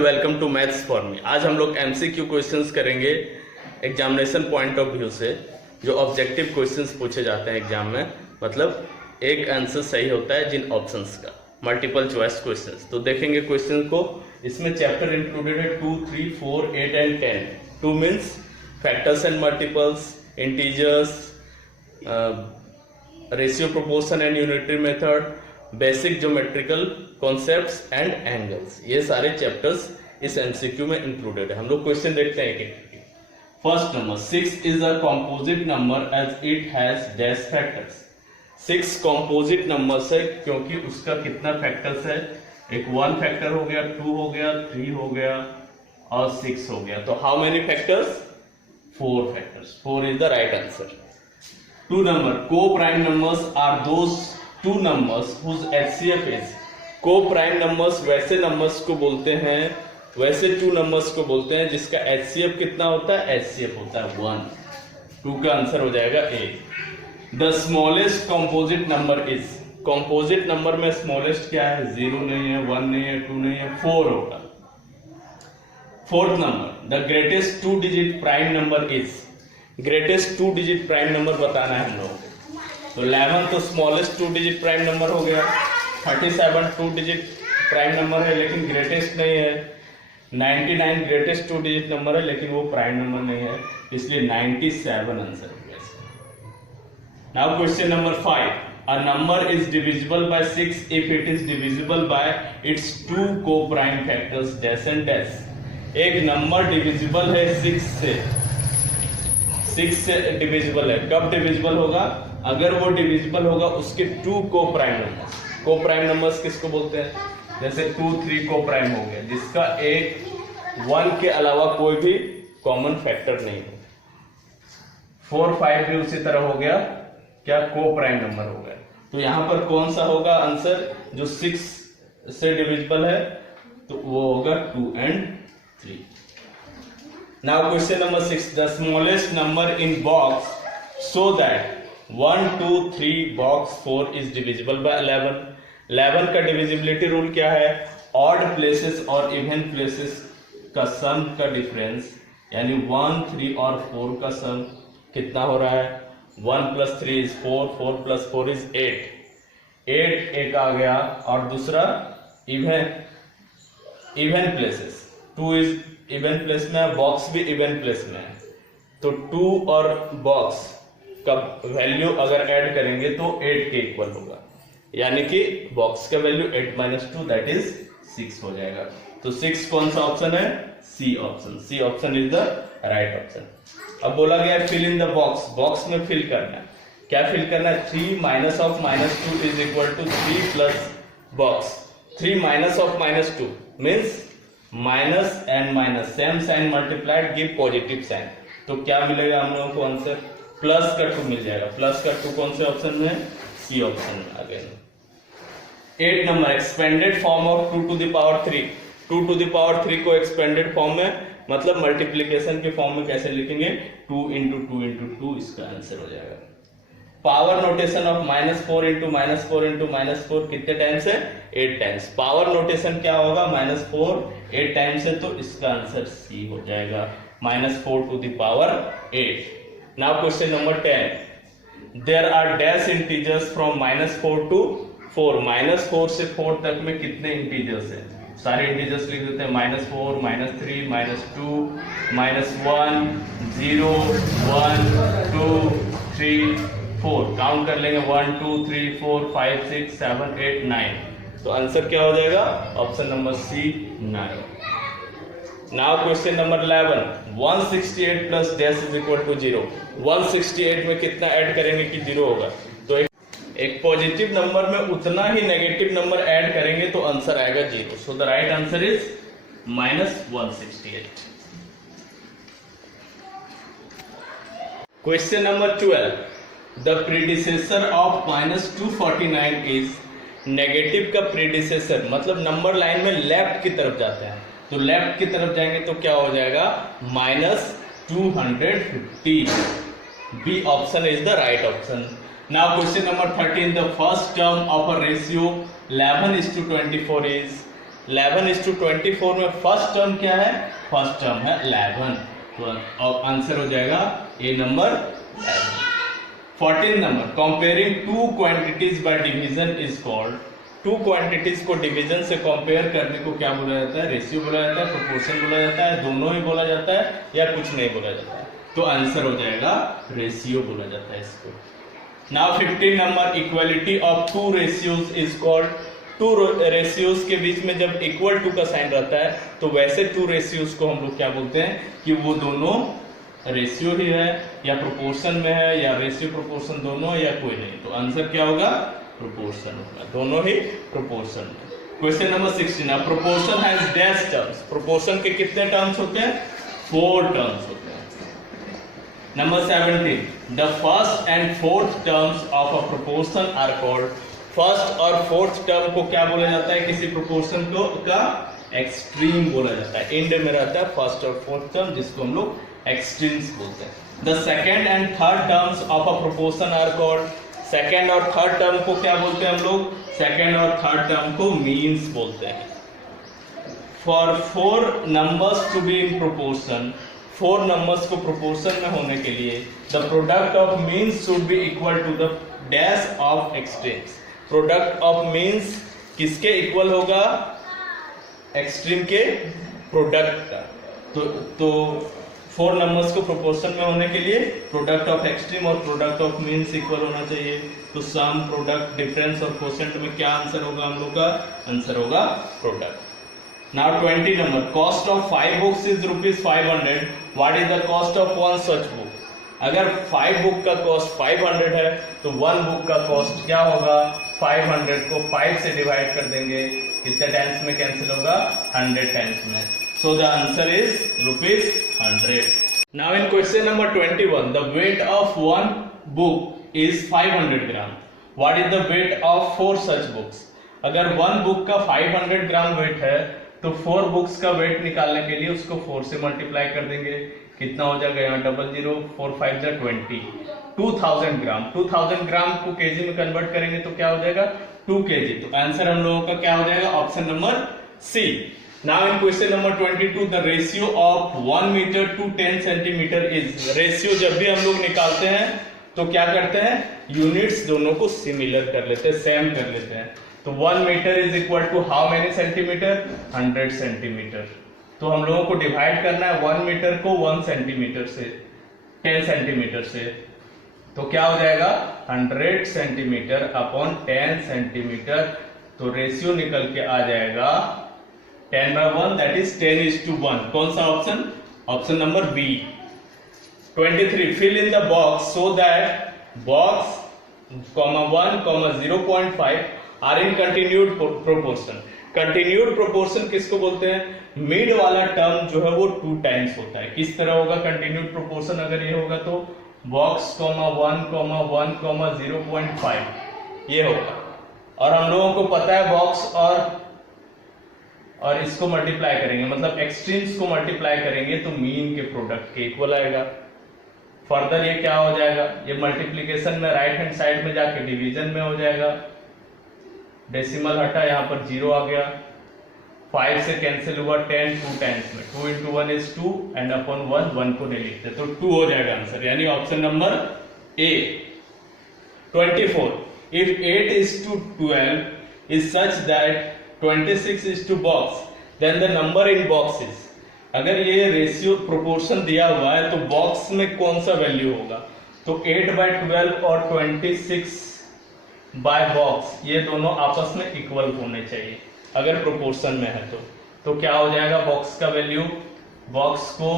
Welcome to maths for me. आज हम लोग एमसीक्यू क्वेश्चंस करेंगे एग्जामिनेशन पॉइंट ऑफ व्यू से। जो ऑब्जेक्टिव क्वेश्चंस पूछे जाते हैं एग्जाम में, मतलब एक आंसर सही होता है जिन ऑप्शंस का, मल्टीपल चॉइस क्वेश्चंस। तो देखेंगे क्वेश्चन को। इसमें चैप्टर इंक्लूडेड है 2, 3, 4, 8 and 10। 2 means factors and multiples, integers, ratio, proportion and unitary method, basic geometrical concepts and angles. ये सारे चैप्टर्स इस एमसीक्यू में इंक्लूडेड है। हम लोग क्वेश्चन देखते हैं एक। First number, 6 is a composite number as it has dash factors. 6 composite numbers है क्योंकि उसका कितना फैक्टर्स है। एक 1 फैक्टर हो गया, 2 हो गया, 3 हो गया और 6 हो गया। तो how many factors? 4 factors. 4 is the right answer. 2 number, co-prime numbers are those two numbers whose HCF is। co-prime numbers वैसे numbers को बोलते हैं, वैसे 2 numbers को बोलते हैं जिसका HCF कितना होता है? HCF होता है 1। 2 का आंसर हो जाएगा A। The smallest composite number is। composite number में smallest क्या है? 0 नहीं है, 1 नहीं है, 2 नहीं है, 4 होगा। 4th number, the greatest 2-digit prime number is। Greatest 2 digit prime number बताना है हम लोगों को। तो 11 तो स्मॉलेस्ट 2 डिजिट प्राइम नंबर हो गया। 37 2 डिजिट प्राइम नंबर है लेकिन ग्रेटेस्ट नहीं है। 99 ग्रेटेस्ट 2 डिजिट नंबर है लेकिन वो प्राइम नंबर नहीं है, इसलिए 97 आंसर हो गया। Now question number 5, a number is divisible by 6 if it is divisible by it's 2 co-prime factors dash and dash. एक नंबर डिविजिबल है 6 से डिविजिबल है। कब डिविजिबल होगा? अगर वो डिविजिबल होगा उसके 2 को-प्राइम नंबर्स। को-प्राइम नंबर्स किसको बोलते हैं? जैसे 2, 3 को-प्राइम हो गया जिसका एक 1 के अलावा कोई भी कॉमन फैक्टर नहीं है। 4, 5 भी उसी तरह हो गया, क्या को-प्राइम नंबर हो गया। तो यहां पर कौन सा होगा आंसर जो 6 से डिविजिबल है? तो वो होगा 2 and 3। Now question number 6, the smallest number in box so that 1, 2, 3 box 4 is divisible by 11। 11 का डिविजिबिलिटी रूल क्या है? ऑड प्लेसेस और इवन प्लेसेस का सम का डिफरेंस, यानी 1, 3 और 4 का सम कितना हो रहा है? 1 + 3 is 4, 4 + 4 is 8। 8 एक आ गया और दूसरा even places. 2 is even place में है, बॉक्स भी इवन प्लेस में है। तो 2 और बॉक्स का वैल्यू अगर ऐड करेंगे तो 8 के इक्वल होगा, यानी कि बॉक्स का वैल्यू 8 - 2 दैट इज 6 हो जाएगा। तो 6 कौन सा ऑप्शन है? C option. C option is the right option. अब बोला गया fill in the box. Box में फिल करना है। क्या फिल करना है? 3 - (-2) is equal to 3 plus box. 3 - (-2) means minus and minus, same sign multiplied give positive sign. तो क्या मिलेगा हम लोगों को आंसर? प्लस का 2 मिल जाएगा। प्लस का 2 कौन से ऑप्शन में? सी ऑप्शन में आ गया। 8 number, expanded form of 2 to the power 3। 2 to the power 3 को एक्सपेंडेड फॉर्म में, मतलब मल्टीप्लीकेशन के फॉर्म में कैसे लिखेंगे? 2 × 2 × 2 इसका आंसर हो जाएगा। पावर नोटेशन ऑफ -4 × -4 × -4 कितने टाइम्स है? 8 टाइम्स। पावर नोटेशन क्या होगा? -4 8 टाइम्स है, तो इसका आंसर सी हो जाएगा, -4 to the power 8। Now question number 10, there are dash integers from -4 to 4। -4 से 4 तक में कितने इंटीजर्स है? सारे इंटीजर्स लिख देते हैं। -4 -3 -2 -1 0 1 2 3 4। काउंट कर लेंगे 1 2 3 4 5 6 7 8 9। तो आंसर क्या हो जाएगा? Option number C 9। Now question number 11, 168 plus dash is equal to 0। 168 में कितना ऐड करेंगे कि 0 होगा? तो एक पॉजिटिव नंबर में उतना ही नेगेटिव नंबर ऐड करेंगे तो आंसर आएगा 0। So the right answer is -168। Question number 12, the predecessor of -249 is. Negative का प्रीडिसेसर मतलब नंबर लाइन में लेफ्ट की तरफ जाता है, तो लेफ्ट की तरफ जाएंगे तो क्या हो जाएगा? -250। B option is the right option. Now question number 13, the first term of a ratio 11:24 is 11:24 में फर्स्ट टर्म क्या है? फर्स्ट टर्म है 11, तो आंसर हो जाएगा A number 11। 14 number, comparing two quantities by division is called. Two quantities को division से compare करने को क्या बोला जाता है? रेशियो बोला जाता है, प्रोपोर्शन बोला जाता है, दोनों ही बोला जाता है या कुछ नहीं बोला जाता है? तो आंसर हो जाएगा रेशियो बोला जाता है इसको। Now 15 number, equality of two ratios is called. Two ratios के बीच में जब इक्वल टू का साइन रहता है तो वैसे टू रेशियोज को हम लोग क्या बोलते हैं कि वो दोनों रेशियो ही है या प्रोपोर्शन में है या रेशियो प्रोपोर्शन दोनों या कोई नहीं। तो आंसर क्या होगा? प्रोपोर्शन होगा, दोनों ही प्रोपोर्शन में। Question number 16, proportion has dash terms. Proportion के कितने टर्म्स होते हैं? 4 टर्म्स होते हैं। Number 17, the first and fourth terms of a proportion are called. First और फोर्थ टर्म को क्या बोला जाता है? किसी प्रोपोर्शन को का एक्सट्रीम बोला जाता है। एंड में रहता है फर्स्ट और फोर्थ टर्म, जिसको हम लोग एक्सट्रीम्स बोलते हैं। The second and third terms of a proportion are called. Second और थर्ड टर्म को क्या बोलते हैं हम लोग? सेकेंड और थर्ड टर्म को मीन्स बोलते हैं। For 4 numbers to be in proportion, 4 numbers को प्रोपोर्शन में होने के लिए the product of means should be equal to the dash of extremes. Product of means किसके इक्वल होगा? एक्सट्रीम के प्रोडक्ट का। तो 4 नंबर्स को प्रोपोर्शन में होने के लिए प्रोडक्ट ऑफ एक्सट्रीम और प्रोडक्ट ऑफ मीन्स इक्वल होना चाहिए। तो सम, प्रोडक्ट, डिफरेंस और कोशेंट में क्या आंसर होगा हम लोग का? आंसर होगा product. Now 20 number, cost of 5 books is ₹500। What is the cost of 1 such book? अगर 5 बुक का कॉस्ट 500 है तो 1 बुक का कॉस्ट क्या होगा? 500 को 5 से डिवाइड कर देंगे, कितने टाइम्स में कैंसिल होगा? 100 टाइम्स में। So the answer is ₹100. Now in question number 21, the weight of one book is 500 gram. What is the weight of 4 such books? अगर 1 बुक का 500 ग्राम वेट है तो 4 बुक्स का वेट निकालने के लिए उसको 4 से मल्टीप्लाई कर देंगे, कितना हो जाएगा? यहाँ 00, 4 5 जा 20, 2000 ग्राम। 2000 ग्राम को केजी में कन्वर्ट करेंगे तो क्या हो जाएगा? 2 केजी। तो आंसर हम लोगों का क्या हो जाएगा? Option number C. Now in question number 22, the ratio of 1 meter to 10 centimeter is। Ratio जब भी हम लोग निकालते हैं तो क्या करते हैं? यूनिट्स दोनों को सिमिलर कर लेते हैं, सेम कर लेते हैं। तो 1 metre is equal to how many centimetre? 100 centimetre. तो हम लोगों को डिवाइड करना है 1 मीटर को 1 सेंटीमीटर से, 10 सेंटीमीटर से। तो क्या हो जाएगा? 100 सेंटीमीटर अपॉन 10 सेंटीमीटर। तो रेशियो निकल के आ जाएगा 10/1, दैट इज 10:1। कौन सा option? Option number B. 23, fill in the box so that box, 1, 0.5 are in continued proportion. Continued proportion किसको बोलते हैं? मिड वाला टर्म जो है वो 2 टाइम्स होता है। किस तरह होगा कंटिन्यूड प्रोपोर्शन? अगर ये होगा तो बॉक्स, 1, 1, 0.5 ये होगा। और हम लोगों को पता है बॉक्स और इसको मल्टीप्लाई करेंगे, मतलब एक्सट्रीम्स को मल्टीप्लाई करेंगे तो मीन के प्रोडक्ट के इक्वल आएगा। फर्दर ये क्या हो जाएगा? ये मल्टीप्लीकेशन में राइट हैंड साइड में जाके डिवीजन में हो जाएगा। डेसिमल हटा, यहाँ पर 0 आ गया। 5 से कैंसिल हुआ 10 2 टाइम्स में, 2 into 1 is 2 एंड अपॉन 1 को नहीं लिखते, तो 2 हो जाएगा आंसर, यानी option number A. 24, if 8 is to 12 is such that 26 is to box, then the number in box is। अगर ये रेशियो प्रोपोर्शन दिया हुआ है तो बॉक्स में कौन सा वैल्यू होगा? तो 8/12 और 26 बाय बॉक्स ये दोनों आपस में इक्वल होने चाहिए अगर प्रोपोर्शन में है तो क्या हो जाएगा? बॉक्स का वैल्यू, बॉक्स को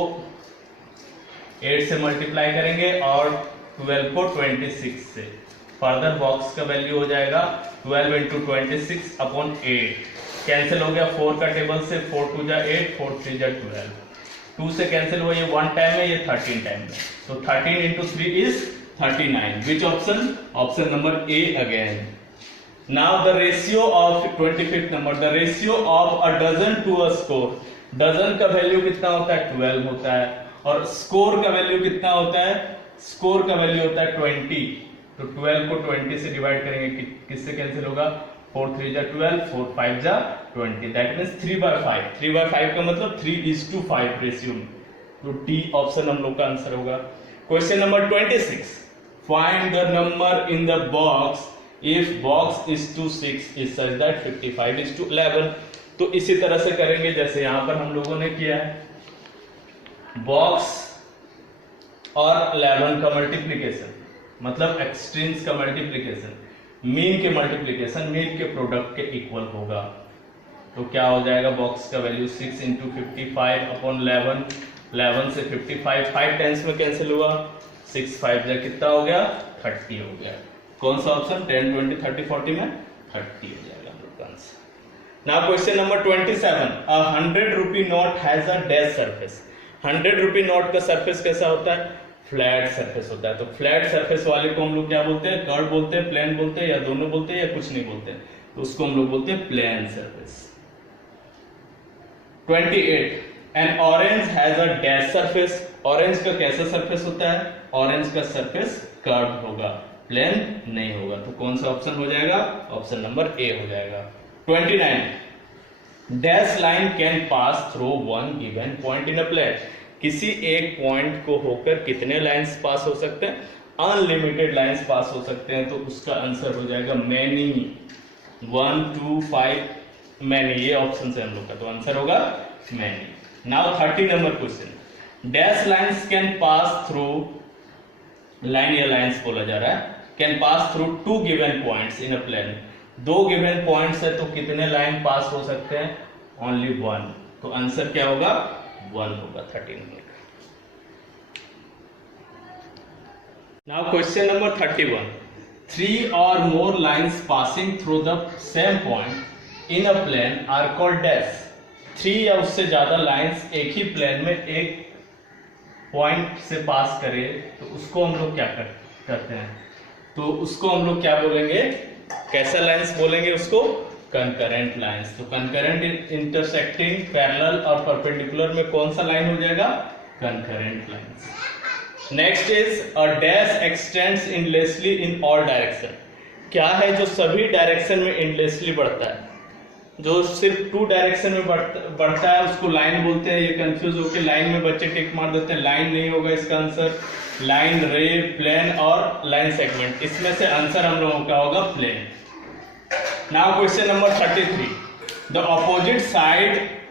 8 से मल्टीप्लाई करेंगे और 12 को 26 से। फर्दर बॉक्स का वैल्यू हो जाएगा 12 into 26 अपॉन 8। कैंसिल हो गया 4 का टेबल से, 4 2 जा 8, 4 3 जा 12। 2 से कैंसिल हुआ, ये 1 टाइम है, ये 13 टाइम है, तो 13 into 3 is 39। Which option? Option number A again. Now the ratio of 25th number, the ratio of a dozen to a score. Dozen का वैल्यू कितना होता है? 12 होता है। और स्कोर का वैल्यू कितना होता है? स्कोर का वैल्यू होता है 20। तो 12 को 20 से डिवाइड करेंगे, किससे कैंसिल होगा? 4 3 जा 12, 4 5 जा 20, दैट मीन्स 3/5। 3/5 का मतलब 3:5 रेशियो में, तो डी ऑप्शन हम लोग का आंसर होगा। Question number 26, find the number in the box if box is to 6 is such that 55:11। तो इसी तरह से करेंगे जैसे यहां पर हम लोगों ने किया है, बॉक्स और 11 का मल्टीप्लीकेशन, मतलब एक्सट्रीम्स का मल्टीप्लीकेशन, मीन के मल्टीप्लीकेशन मीन के प्रोडक्ट के इक्वल होगा। तो क्या हो जाएगा, बॉक्स का वैल्यू 6 × 55/11, 11 से 55 5 टेंस में कैंसिल हुआ, 6 5 जा कितना हो गया, 30 हो गया। कौन सा ऑप्शन, 10 20 30 40 में 30 हो जाएगा हम लोग का answer. Now question number 27, a 100 rupee note has a dash surface. 100 rupee note का सरफेस कैसा होता है, फ्लैट सरफेस होता है। तो फ्लैट सरफेस वाले को हम लोग क्या बोलते हैं, कर्व बोलते हैं, प्लेन बोलते हैं, या दोनों बोलते हैं, या कुछ नहीं बोलते हैं, तो उसको हम लोग बोलते हैं plane surface. 28, an orange has a dash surface. Orange का कैसा सरफेस होता है, ऑरेंज का सरफेस कर्व होगा, प्लेन नहीं होगा। तो कौन सा ऑप्शन हो जाएगा, ऑप्शन नंबर ए हो जाएगा। 29, dash line can pass through one given point in a plane. किसी एक पॉइंट को होकर कितने लाइंस पास हो सकते हैं, अनलिमिटेड लाइंस पास हो सकते हैं। तो उसका आंसर हो जाएगा मैनी, 1 2 5 मैनी, ये ऑप्शन है हम लोग का, तो आंसर होगा many. Now 30 number question, dash lines can pass through, line या लाइंस बोला जा रहा है, can pass through 2 given points in a plane. 2 given points है तो कितने लाइन पास हो सकते हैं, ओनली 1। तो आंसर क्या होगा, 1 होगा 30 नंबर का। Now question number 31, 3 or more lines passing through the same point in a plane are called dash। 3 या उससे ज्यादा लाइंस एक ही प्लेन में एक पॉइंट से पास करे तो उसको हम लोग क्या करते हैं, तो उसको हम लोग क्या बोलेंगे, कैसा लाइंस बोलेंगे उसको, कंकरेंट लाइंस। तो कंकरेंट इंटरसेक्टिंग पैरेलल और परपेंडिकुलर में कौन सा लाइन हो जाएगा, concurrent lines. Next is a dash extends endlessly in all direction. क्या है जो सभी डायरेक्शन में इनलेसली बढ़ता है, जो सिर्फ 2 डायरेक्शन में बढ़ता है उसको लाइन बोलते हैं। ये कंफ्यूज होकर लाइन में बच्चे टिक मार देते हैं, लाइन नहीं होगा इसका आंसर, लाइन, रे, प्लेन और लाइन सेगमेंट, इसमें से आंसर हम लोगों का होगा plane. Now question number 33, the opposite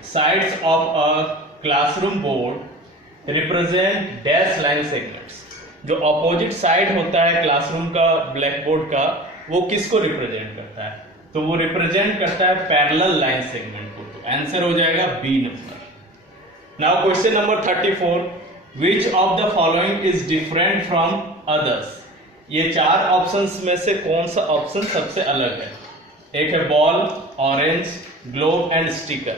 sides of a classroom board represent dash line segments. जो ऑपोजिट साइड होता है क्लासरूम का, ब्लैक बोर्ड का, वो किसको रिप्रेजेंट करता है, तो वो रिप्रेजेंट करता है पैरेलल लाइन सेगमेंट को। तो आंसर हो जाएगा B number. Now question number 34, which of the following is different from others. ये 4 ऑप्शंस में से कौन सा ऑप्शन सबसे अलग है। एक है ball, orange, globe and sticker.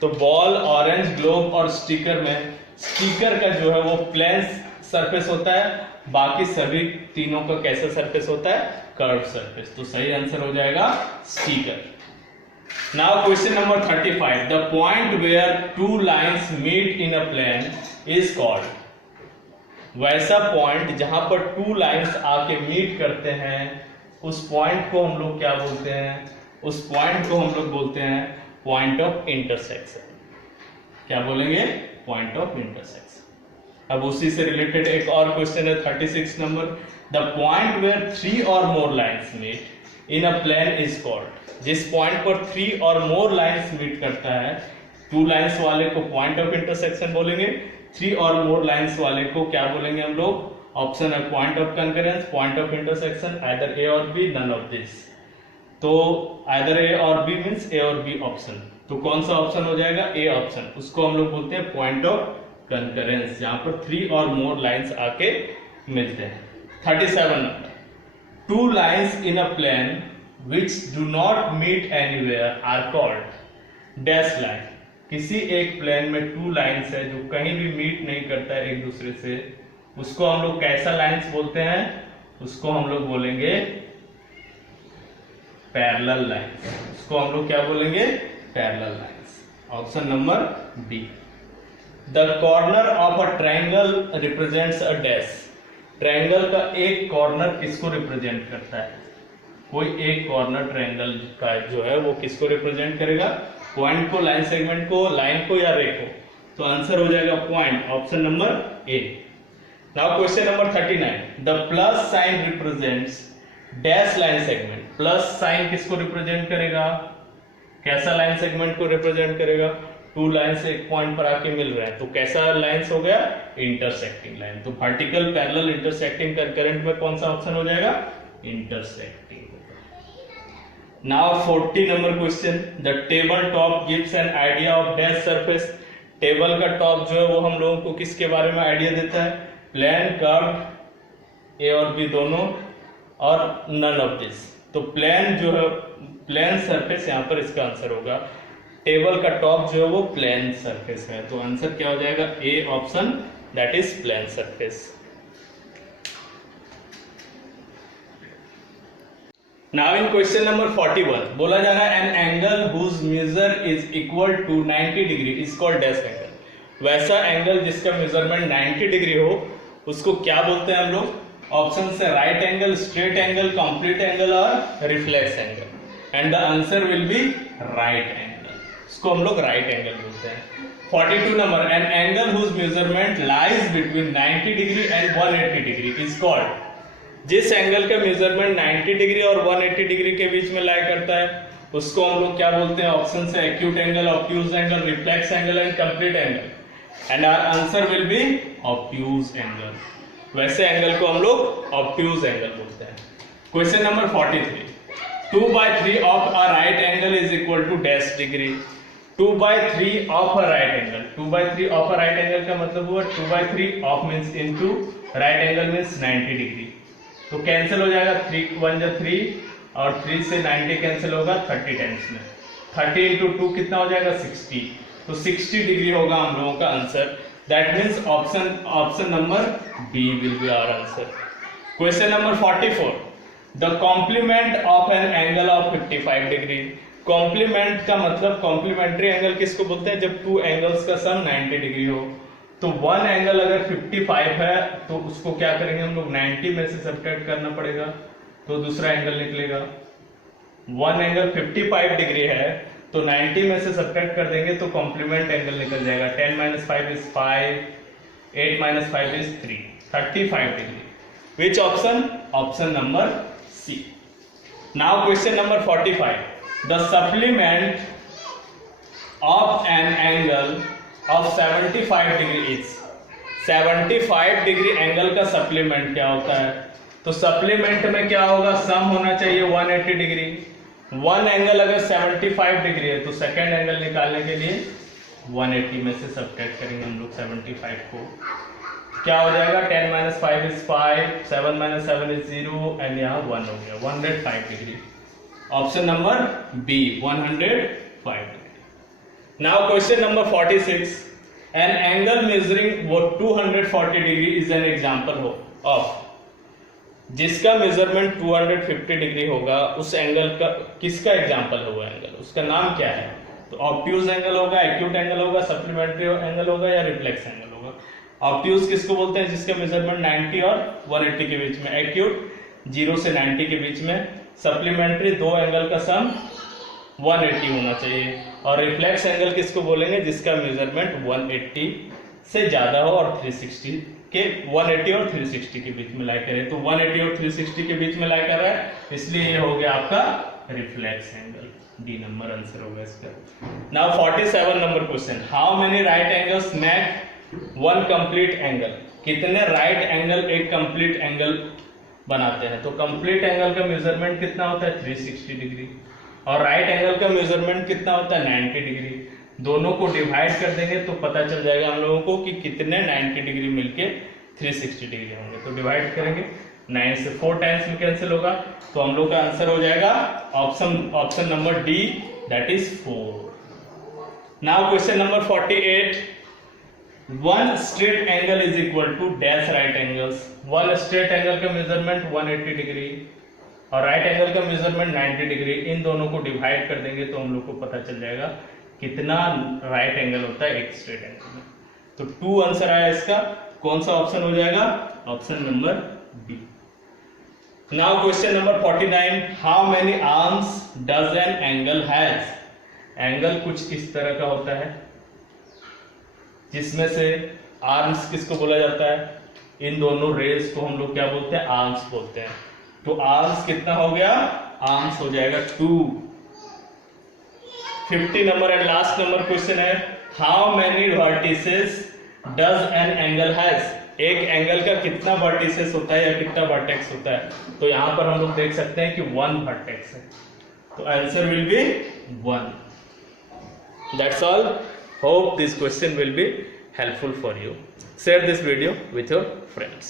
तो बॉल, ऑरेंज, ग्लोब और स्टिकर में स्टिकर का जो है वो प्लेन सरफेस होता है, बाकी सभी तीनों का कैसा सरफेस होता है, कर्व सरफेस। तो सही आंसर हो जाएगा sticker. Now question number 35, the point where 2 lines meet in a plane is called. वैसा पॉइंट जहां पर 2 लाइंस आके मीट करते हैं, उस पॉइंट को हम लोग क्या बोलते हैं, उस पॉइंट को हम लोग बोलते हैं पॉइंट ऑफ इंटरसेक्शन। क्या बोलेंगे, पॉइंट ऑफ इंटरसेक्शन। अब उसी से रिलेटेड एक और क्वेश्चन है 36 number, the point where 3 or more lines meet in a plane is called. जिस पॉइंट पर 3 or more लाइंस मीट करता है, 2 लाइंस वाले को पॉइंट ऑफ इंटरसेक्शन बोलेंगे, 3 or more लाइंस वाले को क्या बोलेंगे हम लोग, ऑप्शन है point of concurrence, point of intersection, either A और बी, नन ऑफ दिस। तो आइदर ए और बी मींस ए और बी ऑप्शन। तो कौन सा ऑप्शन हो जाएगा, ए ऑप्शन। उसको हम लोग बोलते हैं पॉइंट ऑफ कंकरेंस, जहां पर 3 or more लाइंस आके मिलते हैं। 37, 2 lines in a plane which do not meet anywhere are called dash line. किसी एक प्लेन में 2 लाइंस है जो कहीं भी मीट नहीं करता है एक दूसरे से, उसको हम लोग कैसा लाइंस बोलते हैं, उसको हम लोग बोलेंगे पैरेलल लाइंस। उसको हम लोग क्या बोलेंगे, parallel lines. Option number B. The corner of a triangle represents a dash. Triangle का एक कॉर्नर किसको रिप्रेजेंट करता है, कोई एक कॉर्नर ट्रायंगल का जो है वो किसको रिप्रेजेंट करेगा, पॉइंट को, लाइन सेगमेंट को, लाइन को या रे को। तो आंसर हो जाएगा point, option number A. Now question number 39, the plus sign represents dash line segment. Plus sign किसको रिप्रेजेंट करेगा, कैसा लाइन सेगमेंट को रिप्रेजेंट करेगा, टू लाइंस एक पॉइंट पर आके मिल रहे हैं, तो कैसा लाइंस हो गया, इंटरसेक्टिंग लाइन। तो वर्टिकल पैरेलल इंटरसेक्टिंग कंकरेंट में कौन सा ऑप्शन हो जाएगा, intersecting. Now 40 number question, the table top gives an idea of dash surface. Table का टॉप जो है वो हम लोगों को किसके बारे में आइडिया देता है, प्लेन, कर्व, ए और बी दोनों, और नन ऑफ दिस। तो प्लेन जो है, प्लेन सरफेस, यहां पर इसका आंसर होगा। टेबल का टॉप जो है वो प्लेन सरफेस है, तो आंसर क्या हो जाएगा, A option, that is plane surface. Now in question number 41 बोला जा रहा है an angle whose measure is equal to 90 degree is called dash angle. वैसा एंगल जिसका मेजरमेंट 90 डिग्री हो उसको क्या बोलते हैं हम लोग, ऑप्शन से right angle, straight angle, complete angle और reflex angle, and the answer will be right angle. इसको हम लोग राइट एंगल बोलते हैं। 42 number, an angle whose measurement lies between 90 degree and 180 degree is called. जिस एंगल का measurement 90 degree और 180 degree के बीच में लाई करता है उसको हम लोग क्या बोलते हैं, ऑप्शन से acute angle, obtuse angle, reflex angle and complete angle, and our answer will be obtuse angle. वैसे एंगल को हम लोग ऑब्ट्यूज एंगल बोलते हैं। Question number 43, 2/3 of a right angle is equal to dash degree. 2/3 of a right angle, 2/3 of a right angle का मतलब हुआ 2/3 of means into right angle means 90 degree. तो कैंसिल हो जाएगा, 3 1 जा 3 और 3 से 90 कैंसिल होगा 30 टाइम्स में। 30 इंटू 2 कितना हो जाएगा, 60। तो 60 डिग्री होगा हम लोगों का answer. That means option number B will be our answer. Question number 44. The complement of an angle of 55 degree. Complement का मतलब कॉम्प्लीमेंट्री एंगल किसको बोलते हैं, जब टू एंगल्स का सम 90 डिग्री हो। तो वन एंगल अगर 55 है तो उसको क्या करेंगे हम लोग, 90 में से सब्ट्रैक्ट करना पड़ेगा तो दूसरा एंगल निकलेगा। वन एंगल 55 डिग्री है तो 90 में से सब्ट्रैक्ट कर देंगे तो कॉम्प्लीमेंट एंगल निकल जाएगा। 10 - 5 is 5, 8 - 5 is 3, 35 degree. Which option, option number C. Now question number 45, the supplement of an angle of 75 degree is. 75 degree angle का सप्लीमेंट क्या होता है, तो सप्लीमेंट में क्या होगा, सम होना चाहिए 180 डिग्री। वन एंगल अगर 75 डिग्री है तो सेकेंड एंगल निकालने के लिए 180 में से सब्ट्रैक्ट करेंगे हम लोग 75 को, क्या हो जाएगा, 10 - 5 इज 5, 7 - 7 इज 0 एंड यहाँ 1 हो गया, 105 degree. Option number B, 105 degree. Now question number 46, an angle measuring 240 degree is an example of. जिसका मेजरमेंट 250 डिग्री होगा उस एंगल का किसका एग्जांपल होगा एंगल, उसका नाम क्या है, तो ऑब्ट्यूज एंगल होगा, एक्यूट एंगल होगा, सप्लीमेंट्री एंगल होगा या रिफ्लेक्स एंगल होगा। ऑब्ट्यूज किसको बोलते हैं, जिसका मेजरमेंट 90 और 180 के बीच में, एक्यूट 0 से 90 के बीच में, सप्लीमेंट्री दो एंगल का सम 180 होना चाहिए, और रिफ्लेक्स एंगल किसको बोलेंगे, जिसका मेजरमेंट 180 से ज्यादा हो और 360 के 180 और 360 के बीच में लाई करे। तो 180 और 360 के बीच में लाई कर रहा है इसलिए ये हो गया आपका reflex angle, D number answer होगा इसका। Now 47 number question, how many right angles make one complete angle. कितने राइट एंगल एक कंप्लीट एंगल बनाते हैं, तो कंप्लीट एंगल का मेजरमेंट कितना होता है 360 डिग्री और राइट एंगल का मेजरमेंट कितना होता है 90 डिग्री। दोनों को डिवाइड कर देंगे तो पता चल जाएगा हम लोगों को कि कितने 90 डिग्री मिलके 360 डिग्री होंगे। तो डिवाइड करेंगे, 9 से 4 टाइम्स में कैंसिल होगा, तो हम लोग का आंसर हो जाएगा option number D, that is 4। Now question number 48, one straight angle is equal to dash right angles. One straight angle का मेजरमेंट 180 डिग्री और राइट एंगल का मेजरमेंट 90 डिग्री। इन दोनों को डिवाइड कर देंगे तो हम लोग को पता चल जाएगा कितना राइट एंगल होता है एक स्ट्रेट एंगल में। तो 2 आंसर आया इसका, कौन सा ऑप्शन हो जाएगा, option number B. Now question number 49, how many arms does an angle has? Angle कुछ इस तरह का होता है, जिसमें से आर्म्स किसको बोला जाता है? इन दोनों रेस को हम लोग क्या बोलते हैं? आर्म्स बोलते हैं। तो आर्म्स कितना हो गया? आर्म्स हो जाएगा 2। 50 number and last number question है, how many vertices does an angle has? एक एंगल का कितना वर्टिसेस होता है या कितना वर्टेक्स होता है? तो यहां पर हम लोग देख सकते हैं कि 1 वर्टेक्स है, तो answer will B 1। That's all. Hope this question will be helpful for you. Share this video with your friends.